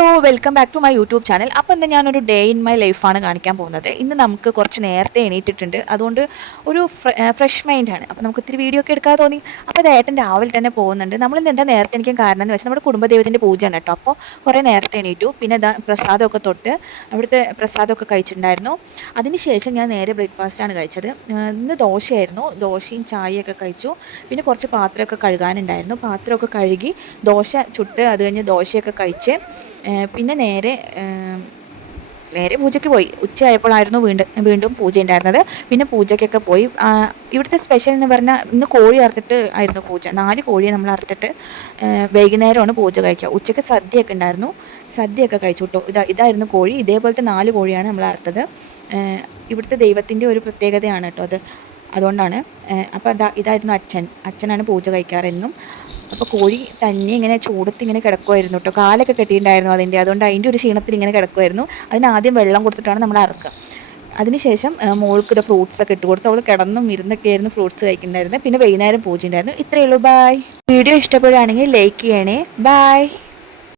Hello welcome back to my YouTube channel. അപ്പോൾ ഇന്ന് ഞാനൊരു ഡേ ഇൻ മൈ ലൈഫാണ് കാണിക്കാൻ പോകുന്നത്. ഇന്ന് നമുക്ക് കുറച്ച് നേരത്തെ എണീറ്റിട്ടുണ്ട്, അതുകൊണ്ട് ഒരു ഫ്രഷ് മൈൻഡാണ്. അപ്പോൾ നമുക്ക് ഇത്തിരി വീഡിയോ ഒക്കെ എടുക്കാൻ തോന്നി. അപ്പോൾ ഏട്ടൻ രാവിലെ തന്നെ പോകുന്നുണ്ട്. നമ്മളിന്ന് എന്താ നേരത്തെ എനിക്ക് കാരണം എന്ന് വെച്ചാൽ നമ്മുടെ കുടുംബദൈവത്തിൻ്റെ പൂജയാണ് കേട്ടോ. അപ്പോൾ കുറേ നേരത്തെ എണീറ്റു. പിന്നെ പ്രസാദമൊക്കെ തൊട്ട് അവിടുത്തെ പ്രസാദമൊക്കെ കഴിച്ചിട്ടുണ്ടായിരുന്നു. അതിനുശേഷം ഞാൻ നേരെ ബ്രേക്ക്ഫാസ്റ്റാണ് കഴിച്ചത്. ഇന്ന് ദോശയായിരുന്നു. ദോശയും ചായയൊക്കെ കഴിച്ചു. പിന്നെ കുറച്ച് പാത്രമൊക്കെ കഴുകാനുണ്ടായിരുന്നു. പാത്രമൊക്കെ കഴുകി ദോശ ചുട്ട് അത് കഴിഞ്ഞ് ദോശയൊക്കെ കഴിച്ച് പിന്നെ നേരെ പൂജയ്ക്ക് പോയി. ഉച്ചയായപ്പോഴായിരുന്നു വീണ്ടും പൂജ ഉണ്ടായിരുന്നത്. പിന്നെ പൂജയ്ക്കൊക്കെ പോയി. ഇവിടുത്തെ സ്പെഷ്യൽ എന്ന് പറഞ്ഞാൽ ഇന്ന് കോഴി അറുത്തിട്ട് ആയിരുന്നു പൂജ. 4 കോഴിയെ നമ്മൾ അറുത്തിട്ട് വൈകുന്നേരമാണ് പൂജ കഴിക്കുക. ഉച്ചയ്ക്ക് സദ്യയൊക്കെ ഉണ്ടായിരുന്നു. സദ്യയൊക്കെ കഴിച്ചു കേട്ടോ. ഇതായിരുന്നു കോഴി. ഇതേപോലത്തെ 4 കോഴിയാണ് നമ്മൾ അറുത്തത്. ഇവിടുത്തെ ദൈവത്തിൻ്റെ ഒരു പ്രത്യേകതയാണ് കേട്ടോ അത്. അതുകൊണ്ടാണ്. അപ്പോൾ ഇതായിരുന്നു അച്ഛനാണ് പൂജ കഴിക്കാറെന്നും. അപ്പോൾ കോഴി തന്നെ ഇങ്ങനെ ചൂടത്ത് ഇങ്ങനെ കിടക്കുമായിരുന്നു കേട്ടോ. കാലൊക്കെ കെട്ടിയിട്ടുണ്ടായിരുന്നു അതുകൊണ്ട് അതിൻ്റെ ഒരു ക്ഷീണത്തിൽ ഇങ്ങനെ കിടക്കുമായിരുന്നു. അതിനാദ്യം വെള്ളം കൊടുത്തിട്ടാണ് നമ്മൾ അറുക്കുക. അതിനുശേഷം മോൾക്ക് ഫ്രൂട്ട്സൊക്കെ ഇട്ട് കൊടുത്ത് അവൾ കിടന്നും ഇരുന്നൊക്കെ ആയിരുന്നു ഫ്രൂട്ട്സ് കഴിക്കുന്നുണ്ടായിരുന്നത്. പിന്നെ വൈകുന്നേരം പൂജ ഉണ്ടായിരുന്നു. ഇത്രയേ ഉള്ളൂ. ബായ്. വീഡിയോ ഇഷ്ടപ്പെടുകയാണെങ്കിൽ ലൈക്ക് ചെയ്യണേ. ബായ്.